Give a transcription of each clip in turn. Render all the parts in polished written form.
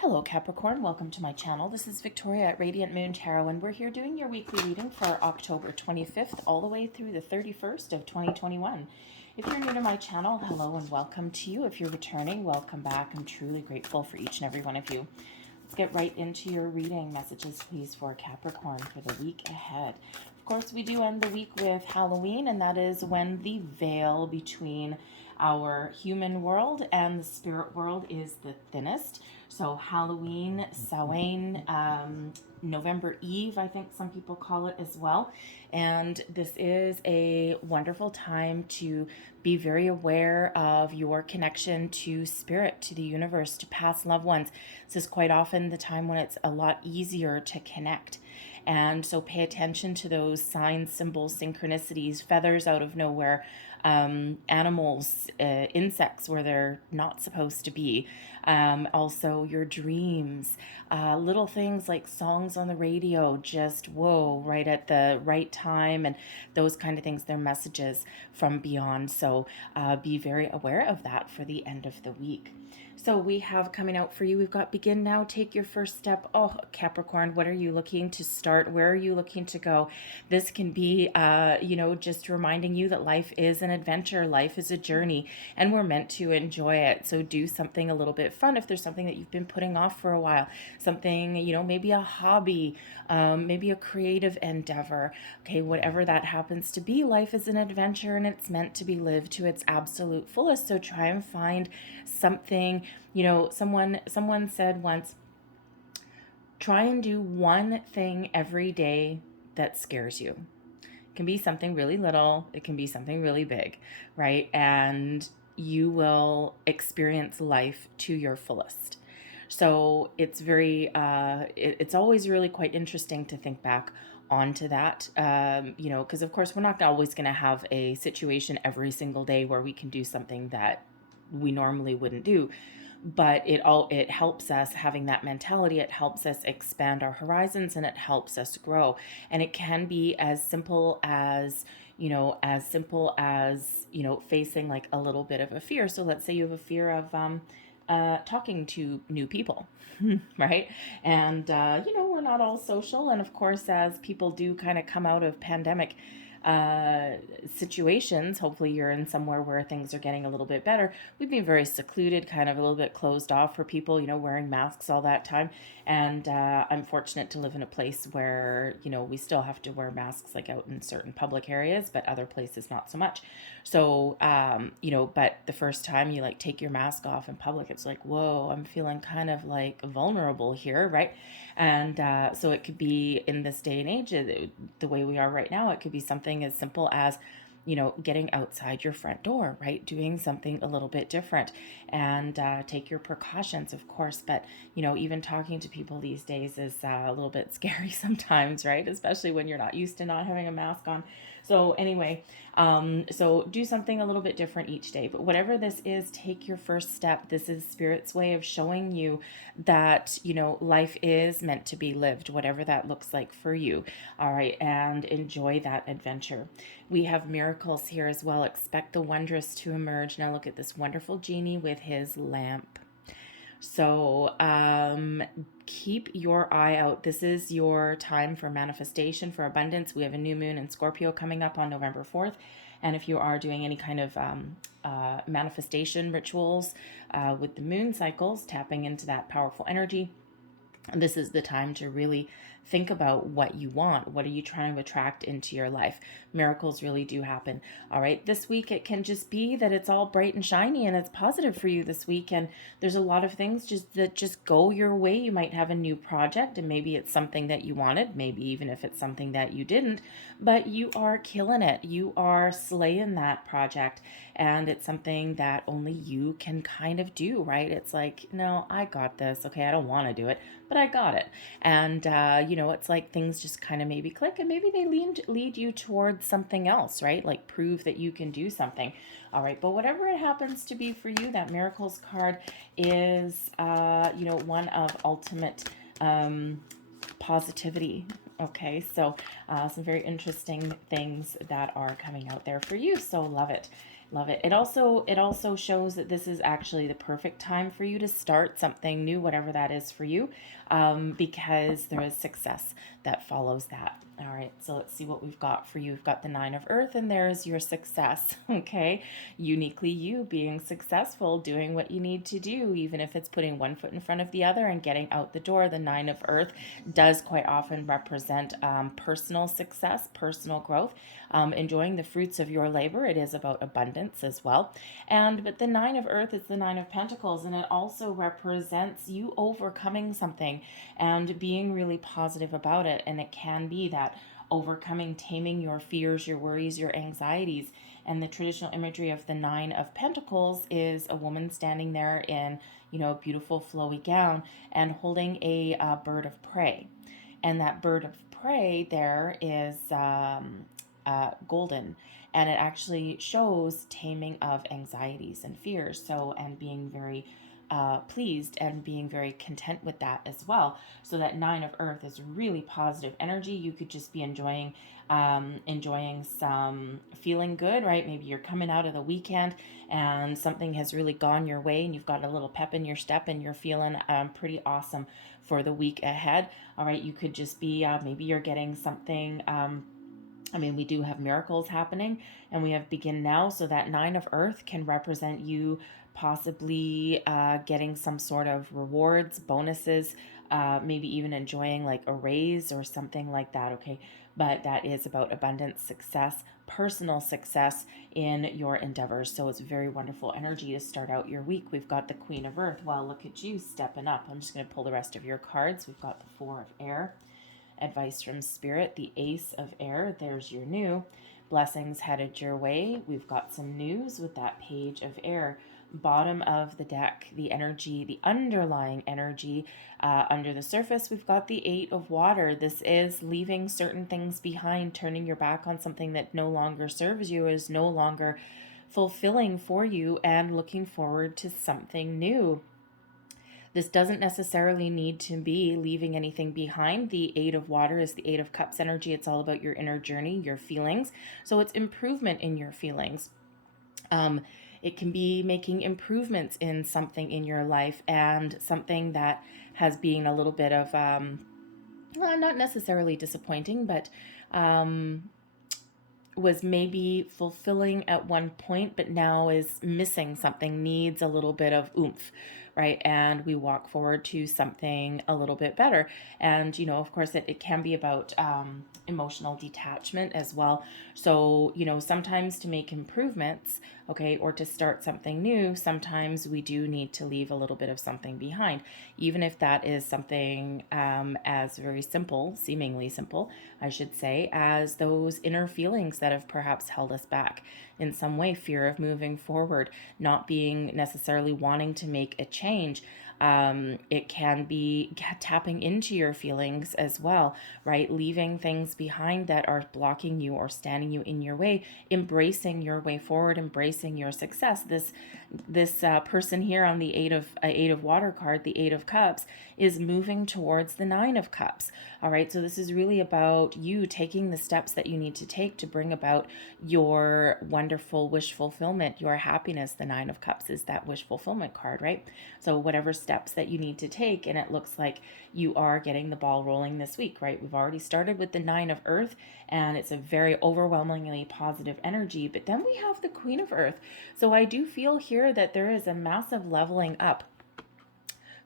Hello Capricorn, welcome to my channel. This is Victoria at Radiant Moon Tarot, and we're here doing your weekly reading for October 25th all the way through the 31st of 2021. If you're new to my channel, hello and welcome to you. If you're returning, welcome back. I'm truly grateful for each and every one of you. Let's get right into your reading. Messages, please, for Capricorn for the week ahead. Of course, we do end the week with Halloween, and that is when the veil between our human world and the spirit world is the thinnest. So Halloween, Samhain, November Eve, I think some people call it as well. And this is a wonderful time to be very aware of your connection to spirit, to the universe, to past loved ones. This is quite often the time when it's a lot easier to connect. And so pay attention to those signs, symbols, synchronicities, feathers out of nowhere, animals, insects where they're not supposed to be. Also your dreams, little things like songs on the radio, just whoa, right at the right time, and those kind of things. They're messages from beyond. So be very aware of that for the end of the week. So we have coming out for you, we've got begin now, take your first step. Oh, Capricorn, what are you looking to start? Where are you looking to go? This can be, just reminding you that life is an adventure, life is a journey, and we're meant to enjoy it. So do something a little bit fun if there's something that you've been putting off for a while, something, maybe a hobby, maybe a creative endeavor. Okay, whatever that happens to be, life is an adventure and it's meant to be lived to its absolute fullest. So try and find something. Someone said once, try and do one thing every day that scares you. It can be something really little, it can be something really big, right? And you will experience life to your fullest. So it's it's always really quite interesting to think back onto that, because of course we're not always going to have a situation every single day where we can do something that we normally wouldn't do. But it helps us having that mentality. It helps us expand our horizons and it helps us grow. And it can be as simple as facing like a little bit of a fear. So let's say you have a fear of talking to new people, right? And we're not all social, and of course, as people do kind of come out of pandemic situations, hopefully you're in somewhere where things are getting a little bit better. We've been very secluded, kind of a little bit closed off for people, wearing masks all that time. And I'm fortunate to live in a place where, we still have to wear masks like out in certain public areas, but other places not so much. So, but the first time you like take your mask off in public, it's like, whoa, I'm feeling kind of like vulnerable here, right? And so it could be in this day and age, the way we are right now, it could be something as simple as, getting outside your front door, right? Doing something a little bit different, and take your precautions, of course. But, even talking to people these days is a little bit scary sometimes, right? Especially when you're not used to not having a mask on. So anyway, so do something a little bit different each day. But whatever this is, take your first step. This is Spirit's way of showing you that, life is meant to be lived, whatever that looks like for you. All right, and enjoy that adventure. We have miracles here as well. Expect the wondrous to emerge. Now look at this wonderful genie with his lamp. So keep your eye out. This is your time for manifestation, for abundance. We have a new moon in Scorpio coming up on November 4th. And if you are doing any kind of manifestation rituals with the moon cycles, tapping into that powerful energy, this is the time to really think about what you want. What are you trying to attract into your life? Miracles really do happen. All right. This week, it can just be that it's all bright and shiny and it's positive for you this week. And there's a lot of things that just go your way. You might have a new project and maybe it's something that you wanted, maybe even if it's something that you didn't, but you are killing it. You are slaying that project. And it's something that only you can kind of do, right? It's like, no, I got this. Okay. I don't want to do it, but I got it. And, it's like things just kind of maybe click and maybe they lead you towards something else, right? Like prove that you can do something. All right. But whatever it happens to be for you, that miracles card is, one of ultimate positivity. Okay. So some very interesting things that are coming out there for you. So love it. Love it. It also shows that this is actually the perfect time for you to start something new, whatever that is for you, because there is success that follows that. All right, so let's see what we've got for you. We've got the Nine of Earth, and there's your success. Okay, uniquely you being successful, doing what you need to do, even if it's putting one foot in front of the other and getting out the door. The Nine of Earth does quite often represent personal success, personal growth, enjoying the fruits of your labor. It is about abundance as well. But the Nine of Earth is the Nine of Pentacles, and it also represents you overcoming something and being really positive about it. And it can be that overcoming, taming your fears, your worries, your anxieties. And the traditional imagery of the Nine of Pentacles is a woman standing there in, a beautiful flowy gown and holding a bird of prey. And that bird of prey there is golden, and it actually shows taming of anxieties and fears. So, and being very pleased and being very content with that as well. So that Nine of Earth is really positive energy. You could just be enjoying some feeling good, right? Maybe you're coming out of the weekend and something has really gone your way and you've got a little pep in your step and you're feeling pretty awesome for the week ahead. All right, you could just be, maybe you're getting something, we do have miracles happening, and we have begin now. So that Nine of Earth can represent you possibly getting some sort of rewards, bonuses, maybe even enjoying like a raise or something like that. Okay, but that is about abundance, success, personal success in your endeavors. So it's very wonderful energy to start out your week. We've got the Queen of Earth. Well, look at you stepping up. I'm just going to pull the rest of your cards. We've got the Four of Air. Advice from Spirit, the Ace of Air. There's your new. Blessings headed your way. We've got some news with that Page of Air. Bottom of the deck, the energy, the underlying energy. Under the surface, we've got the Eight of Water. This is leaving certain things behind, turning your back on something that no longer serves you, is no longer fulfilling for you, and looking forward to something new. This doesn't necessarily need to be leaving anything behind. The Eight of Water is the Eight of Cups energy. It's all about your inner journey, your feelings. So it's improvement in your feelings. It can be making improvements in something in your life, and something that has been a little bit of, not necessarily disappointing, but was maybe fulfilling at one point, but now is missing something, needs a little bit of oomph, right? And we walk forward to something a little bit better. And, of course, it can be about emotional detachment as well. So, sometimes to make improvements, okay, or to start something new, sometimes we do need to leave a little bit of something behind, even if that is something as very simple, seemingly simple, I should say, as those inner feelings that have perhaps held us back in some way, fear of moving forward, not being necessarily wanting to make a change. It can be tapping into your feelings as well, right? Leaving things behind that are blocking you or standing you in your way, embracing your way forward, embracing your success. This person here on the Eight of Water card, the Eight of Cups, is moving towards the Nine of Cups. All right, so this is really about you taking the steps that you need to take to bring about your wonderful wish fulfillment, your happiness. The Nine of Cups is that wish fulfillment card, right? So whatever steps that you need to take, and it looks like you are getting the ball rolling this week, right? We've already started with the Nine of Earth, and it's a very overwhelmingly positive energy, but then we have the Queen of Earth. So I do feel here that there is a massive leveling up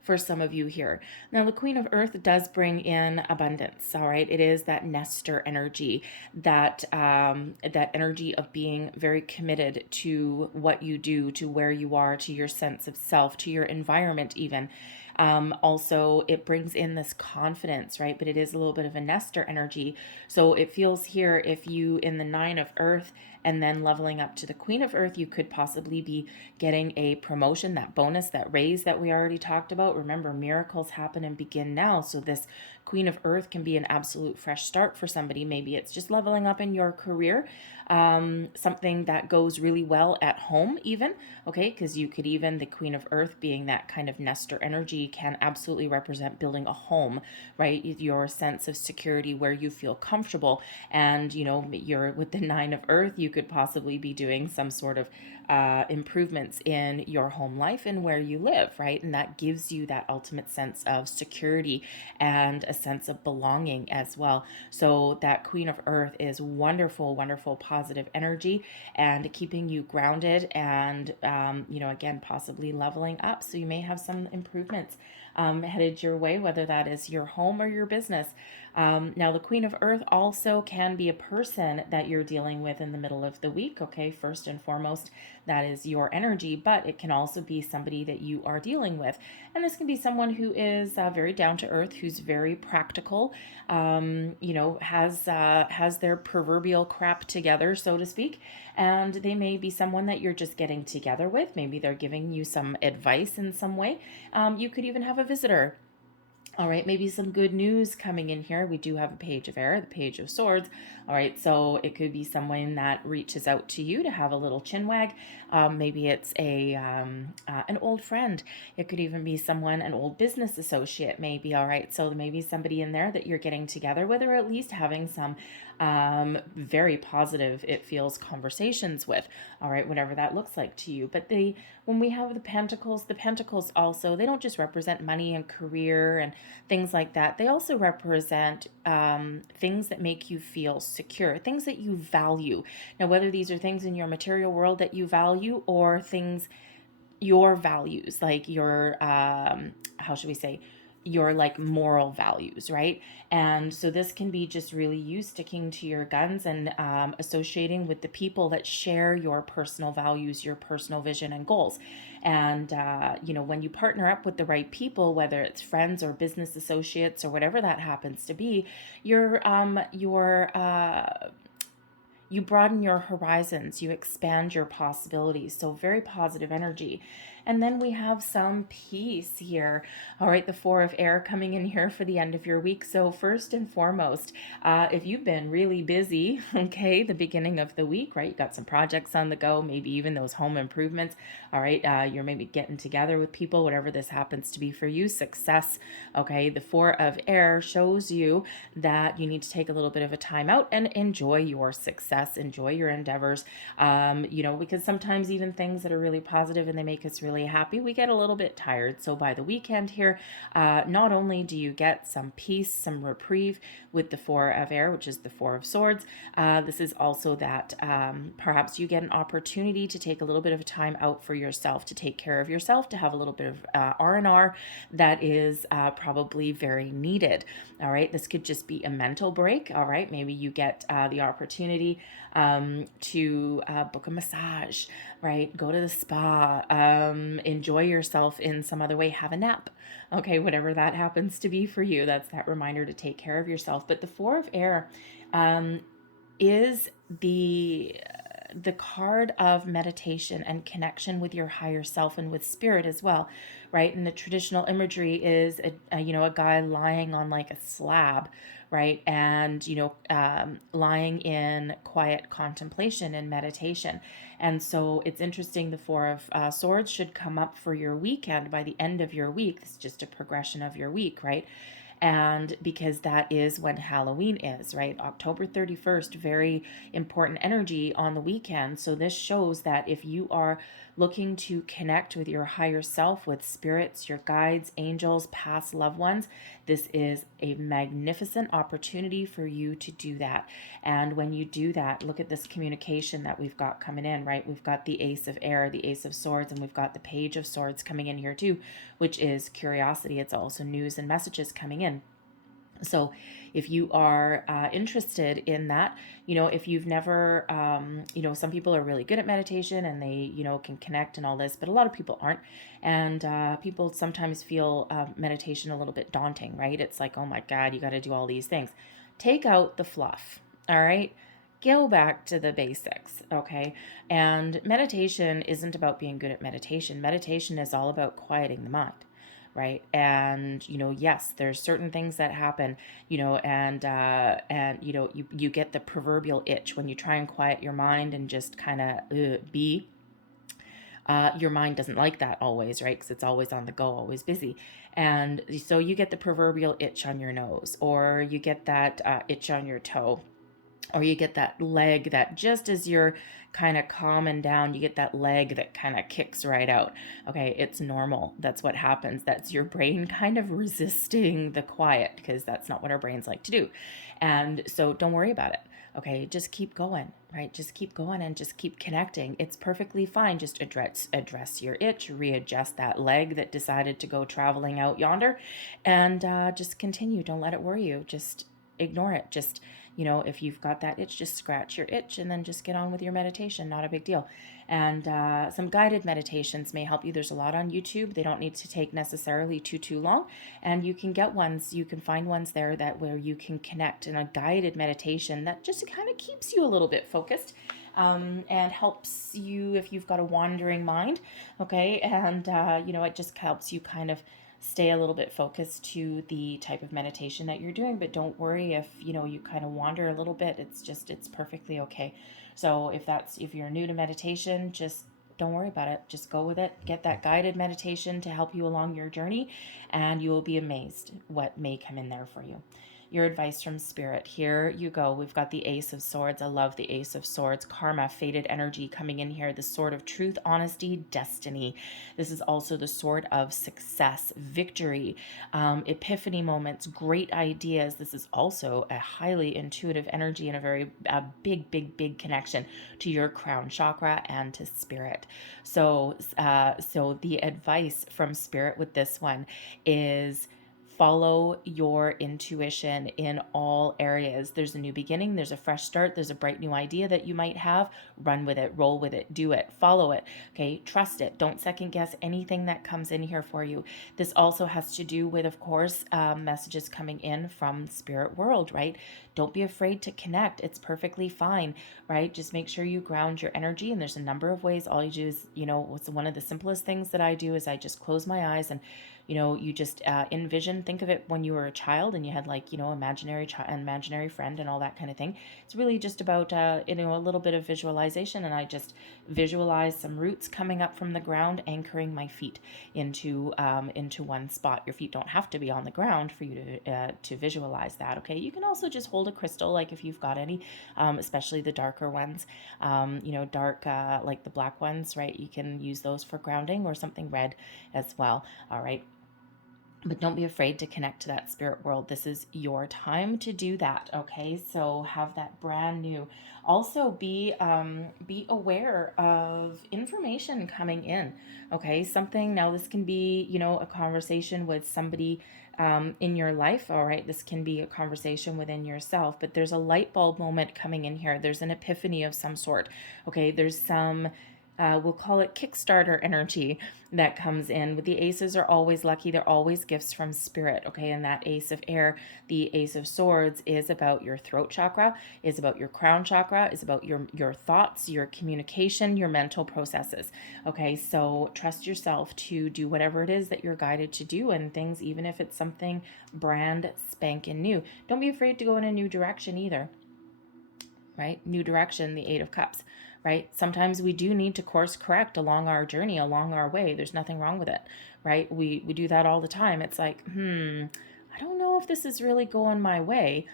for some of you here. Now, the Queen of Earth does bring in abundance, all right? It is that nester energy, that energy of being very committed to what you do, to where you are, to your sense of self, to your environment even. Also, it brings in this confidence, right? But it is a little bit of a nester energy. So it feels here, if you in the Nine of Earth and then leveling up to the Queen of Earth, you could possibly be getting a promotion, that bonus, that raise that we already talked about. Remember, miracles happen and begin now. So this Queen of Earth can be an absolute fresh start for somebody. Maybe it's just leveling up in your career, something that goes really well at home even, okay? Because you could even, the Queen of Earth being that kind of nester energy, can absolutely represent building a home, right? Your sense of security where you feel comfortable. And, you're with the Nine of Earth, you could possibly be doing some sort of improvements in your home life and where you live, right? And that gives you that ultimate sense of security and a sense of belonging as well. So that Queen of Earth is wonderful, wonderful, positive energy and keeping you grounded and, again, possibly leveling up. So you may have some improvements headed your way, whether that is your home or your business. Now, the Queen of Earth also can be a person that you're dealing with in the middle of the week, okay? First and foremost, that is your energy, but it can also be somebody that you are dealing with. And this can be someone who is very down to earth, who's very practical, has their proverbial crap together, so to speak. And they may be someone that you're just getting together with. Maybe they're giving you some advice in some way. You could even have a visitor. All right, maybe some good news coming in here. We do have a page of air, the page of swords. All right, so it could be someone that reaches out to you to have a little chin wag. Maybe it's an old friend. It could even be someone, an old business associate maybe. All right, so maybe somebody in there that you're getting together with, or at least having some very positive, it feels, conversations with. All right, whatever that looks like to you. But when we have the pentacles also, they don't just represent money and career and things like that. They also represent things that make you feel secure, things that you value. Now, whether these are things in your material world that you value or things, your values, like your, how should we say, your like moral values, right? And so this can be just really you sticking to your guns and associating with the people that share your personal values, your personal vision and goals. And when you partner up with the right people, whether it's friends or business associates or whatever that happens to be, you broaden your horizons, you expand your possibilities. So very positive energy. And then we have some peace here. All right, the Four of Air coming in here for the end of your week. So first and foremost, if you've been really busy, okay, the beginning of the week, right, you got some projects on the go, maybe even those home improvements. All right, you're maybe getting together with people, whatever this happens to be for you, success. Okay, the Four of Air shows you that you need to take a little bit of a time out and enjoy your success, enjoy your endeavors, because sometimes even things that are really positive and they make us really happy, we get a little bit tired. So by the weekend here, not only do you get some peace, some reprieve with the Four of Air, which is the Four of Swords, this is also that perhaps you get an opportunity to take a little bit of time out for yourself, to take care of yourself, to have a little bit of R&R that is probably very needed. All right, this could just be a mental break. All right, maybe you get the opportunity to book a massage, right? Go to the spa, enjoy yourself in some other way, have a nap. Okay, whatever that happens to be for you, that's that reminder to take care of yourself. But the Four of Air is the card of meditation and connection with your higher self and with spirit as well, right? And the traditional imagery is a guy lying on like a slab, right? And lying in quiet contemplation and meditation. And so it's interesting, the Four of Swords should come up for your weekend by the end of your week. It's just a progression of your week, right? And because that is when Halloween is, right? October 31st, very important energy on the weekend. So this shows that if you are looking to connect with your higher self, with spirits, your guides, angels, past loved ones, this is a magnificent opportunity for you to do that. And when you do that, look at this communication that we've got coming in, right? We've got the Ace of Air, the Ace of Swords, and we've got the Page of Swords coming in here too, which is curiosity. It's also news and messages coming in. So if you are interested in that, if you've never, some people are really good at meditation and they, can connect and all this, but a lot of people aren't. And people sometimes feel meditation a little bit daunting, right? It's like, oh my God, you got to do all these things. Take out the fluff, all right? Go back to the basics, okay? And meditation isn't about being good at meditation. Meditation is all about quieting the mind. Right. And, yes, there's certain things that happen, and you get the proverbial itch when you try and quiet your mind and just kind of be. Your mind doesn't like that always, right? Because it's always on the go, always busy. And so you get the proverbial itch on your nose, or you get that itch on your toe, or you get that leg that just as you're kind of calming down, you get that leg that kind of kicks right out. Okay, it's normal. That's what happens. That's your brain kind of resisting the quiet, because that's not what our brains like to do. And so don't worry about it. Okay, just keep going, right? Just keep going and just keep connecting. It's perfectly fine. Just address your itch, readjust that leg that decided to go traveling out yonder, and just continue. Don't let it worry you. Just ignore it. Just, if you've got that itch, just scratch your itch and then just get on with your meditation. Not a big deal. And some guided meditations may help you. There's a lot on YouTube. They don't need to take necessarily too long. And you can get ones, you can find ones there that where you can connect in a guided meditation that just kind of keeps you a little bit focused. And helps you if you've got a wandering mind. Okay. And, it just helps you kind of stay a little bit focused to the type of meditation that you're doing. But don't worry if you kind of wander a little bit. It's perfectly okay. So if you're new to meditation, just don't worry about it. Just go with it. Get that guided meditation to help you along your journey, and you will be amazed what may come in there for you. Your advice from Spirit. Here you go. We've got the Ace of Swords. I love the Ace of Swords. Karma, fated energy coming in here. The Sword of Truth, Honesty, Destiny. This is also the Sword of Success, Victory, epiphany moments, great ideas. This is also a highly intuitive energy and a big connection to your crown chakra and to Spirit. So the advice from Spirit with this one is follow your intuition in all areas. There's a new beginning. There's a fresh start. There's a bright new idea that you might have. Run with it, roll with it, do it, follow it. Okay. Trust it. Don't second guess anything that comes in here for you. This also has to do with, of course, messages coming in from spirit world, right? Don't be afraid to connect. It's perfectly fine, right? Just make sure you ground your energy. And there's a number of ways. All you do is, what's one of the simplest things that I do is I just close my eyes and you just envision, think of it when you were a child and you had imaginary friend and all that kind of thing. It's really just about, a little bit of visualization. And I just visualize some roots coming up from the ground, anchoring my feet into one spot. Your feet don't have to be on the ground for you to visualize that. Okay. You can also just hold a crystal, like if you've got any, especially the darker ones, dark, like the black ones, right? You can use those for grounding, or something red as well. All right. But don't be afraid to connect to that spirit world. This is your time to do that. Okay, so have that brand new. Also, be aware of information coming in. Okay, something now. This can be a conversation with somebody in your life. All right, this can be a conversation within yourself. But there's a light bulb moment coming in here. There's an epiphany of some sort. Okay, there's some. We'll call it Kickstarter energy that comes in. With the aces are always lucky. They're always gifts from Spirit. Okay. And that Ace of Air, the Ace of Swords, is about your throat chakra, is about your crown chakra, is about your thoughts, your communication, your mental processes. Okay. So trust yourself to do whatever it is that you're guided to do, and things, even if it's something brand spanking new. Don't be afraid to go in a new direction either. Right? New direction, the Eight of Cups. Right? Sometimes we do need to course correct along our journey, along our way. There's nothing wrong with it, right? We do that all the time. It's like, I don't know if this is really going my way.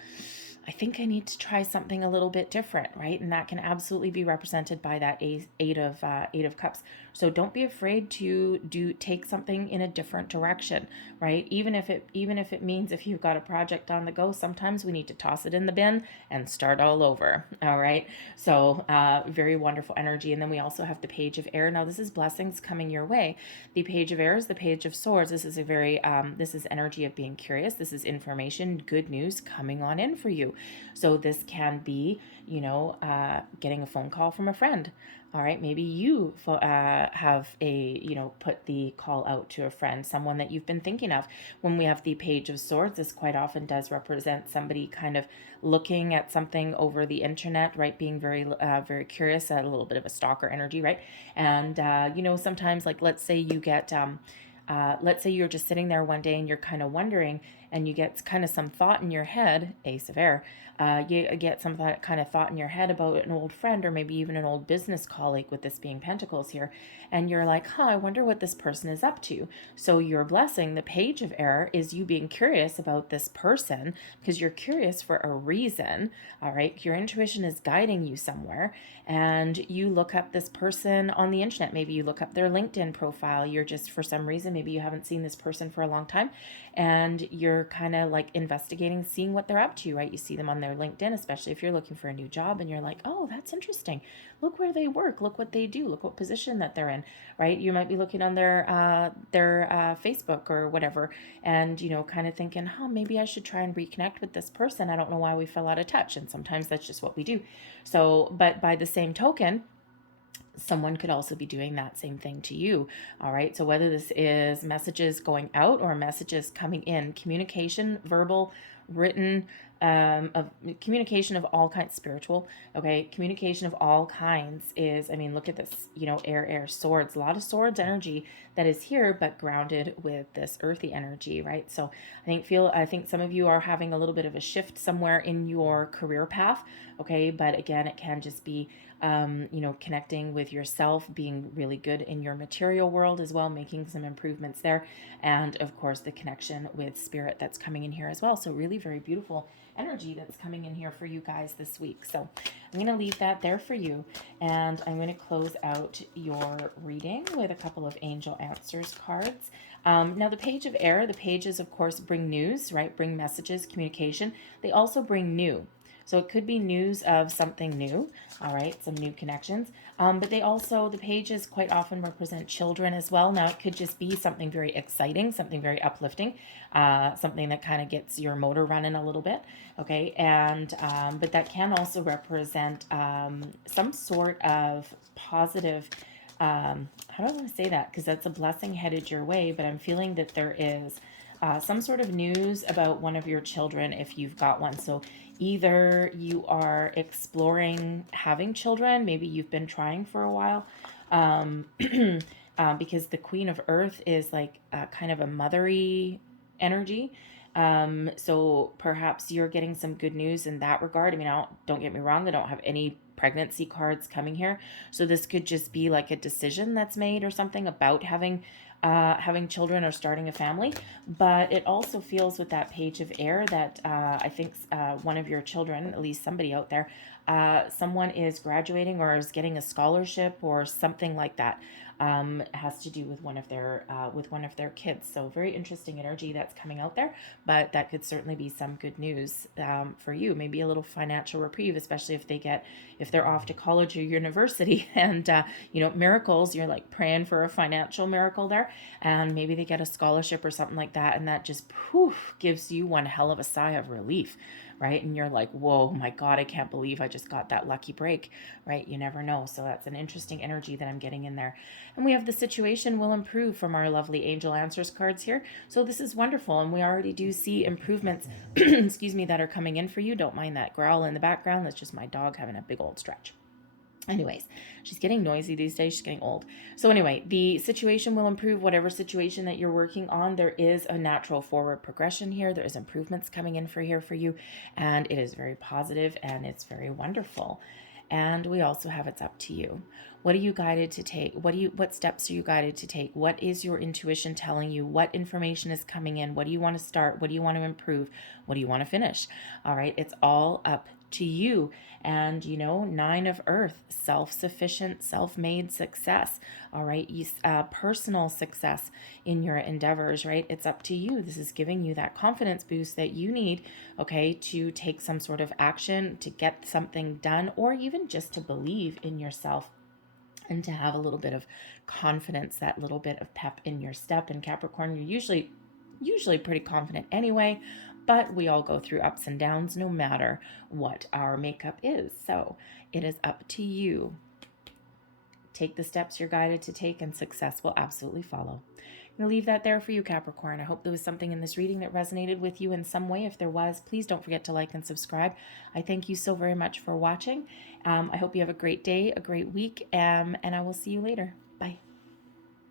I think I need to try something a little bit different, right? And that can absolutely be represented by that Eight of Cups. So don't be afraid to take something in a different direction, right? Even if it means if you've got a project on the go, sometimes we need to toss it in the bin and start all over. All right. So very wonderful energy. And then we also have the Page of Air. Now this is blessings coming your way. The Page of Air is the Page of Swords. This is a very this is energy of being curious. This is information, good news coming on in for you. So this can be, getting a phone call from a friend. All right, maybe you have put the call out to a friend, someone that you've been thinking of. When we have the Page of Swords, this quite often does represent somebody kind of looking at something over the internet, right? Being very, very curious, a little bit of a stalker energy, right? And, sometimes, like, let's say you get let's say you're just sitting there one day and you're kind of wondering, and you get kind of some thought in your head, Ace of Air, you get some kind of thought in your head about an old friend or maybe even an old business colleague, with this being Pentacles here, and you're like, I wonder what this person is up to. So your blessing, the Page of Air, is you being curious about this person because you're curious for a reason, all right? Your intuition is guiding you somewhere, and you look up this person on the internet. Maybe you look up their LinkedIn profile. You're just, for some reason, maybe you haven't seen this person for a long time, and you're kind of like investigating, seeing what they're up to, right? You see them on their LinkedIn, especially if you're looking for a new job, and you're like, oh, that's interesting. Look where they work. Look what they do. Look what position that they're in, right? You might be looking on their Facebook or whatever, and, kind of thinking, maybe I should try and reconnect with this person. I don't know why we fell out of touch. And sometimes that's just what we do. So, but by the same token, someone could also be doing that same thing to you. All right. So whether this is messages going out or messages coming in, communication, verbal, written, of communication of all kinds, spiritual, okay, communication of all kinds is, look at this, air, swords, a lot of swords energy that is here, but grounded with this earthy energy, right? So I think some of you are having a little bit of a shift somewhere in your career path, okay, but again, it can just be connecting with yourself, being really good in your material world as well, making some improvements there. And of course, the connection with spirit that's coming in here as well. So really very beautiful energy that's coming in here for you guys this week. So I'm going to leave that there for you. And I'm going to close out your reading with a couple of angel answers cards. Now the Page of Air, the pages, of course, bring news, right? Bring messages, communication. They also bring new. So it could be news of something new, all right, some new connections. But they also, the pages quite often represent children as well. Now it could just be something very exciting, something very uplifting, something that kind of gets your motor running a little bit, okay? And but that can also represent some sort of positive, how do I want to say that? Because that's a blessing headed your way, but I'm feeling that there is some sort of news about one of your children if you've got one. So either you are exploring having children, maybe you've been trying for a while, because the Queen of Earth is like kind of a mothery energy. So perhaps you're getting some good news in that regard. Don't get me wrong, I don't have any pregnancy cards coming here. So this could just be like a decision that's made or something about having children or starting a family. But it also feels with that Page of Air that I think one of your children, at least somebody out there, someone is graduating or is getting a scholarship or something like that. Has to do with one of their kids. So very interesting energy that's coming out there, but that could certainly be some good news for you. Maybe a little financial reprieve, especially if they're off to college or university, and miracles. You're like praying for a financial miracle there, and maybe they get a scholarship or something like that, and that just gives you one hell of a sigh of relief. Right? And you're like, whoa, my God, I can't believe I just got that lucky break, right? You never know. So that's an interesting energy that I'm getting in there. And we have the situation will improve from our lovely angel answers cards here. So this is wonderful. And we already do see improvements, excuse me, that are coming in for you. Don't mind that growl in the background. That's just my dog having a big old stretch. Anyways, she's getting noisy these days. She's getting old. So anyway, the situation will improve. Whatever situation that you're working on, there is a natural forward progression here. There is improvements coming in for you, and it is very positive and it's very wonderful. And we also have it's up to you. What are you guided to take? What steps are you guided to take? What is your intuition telling you? What information is coming in? What do you want to start? What do you want to improve? What do you want to finish? All right, it's all up to you. And 9 of Earth, self-sufficient, self-made success. All right, personal success in your endeavors, right? It's up to you. This is giving you that confidence boost that you need, okay, to take some sort of action, to get something done, or even just to believe in yourself and to have a little bit of confidence, that little bit of pep in your step. And Capricorn, you're usually pretty confident anyway, but we all go through ups and downs no matter what our makeup is. So it is up to you. Take the steps you're guided to take and success will absolutely follow. I'm going to leave that there for you, Capricorn. I hope there was something in this reading that resonated with you in some way. If there was, please don't forget to like and subscribe. I thank you so very much for watching. I hope you have a great day, a great week, and I will see you later. Bye.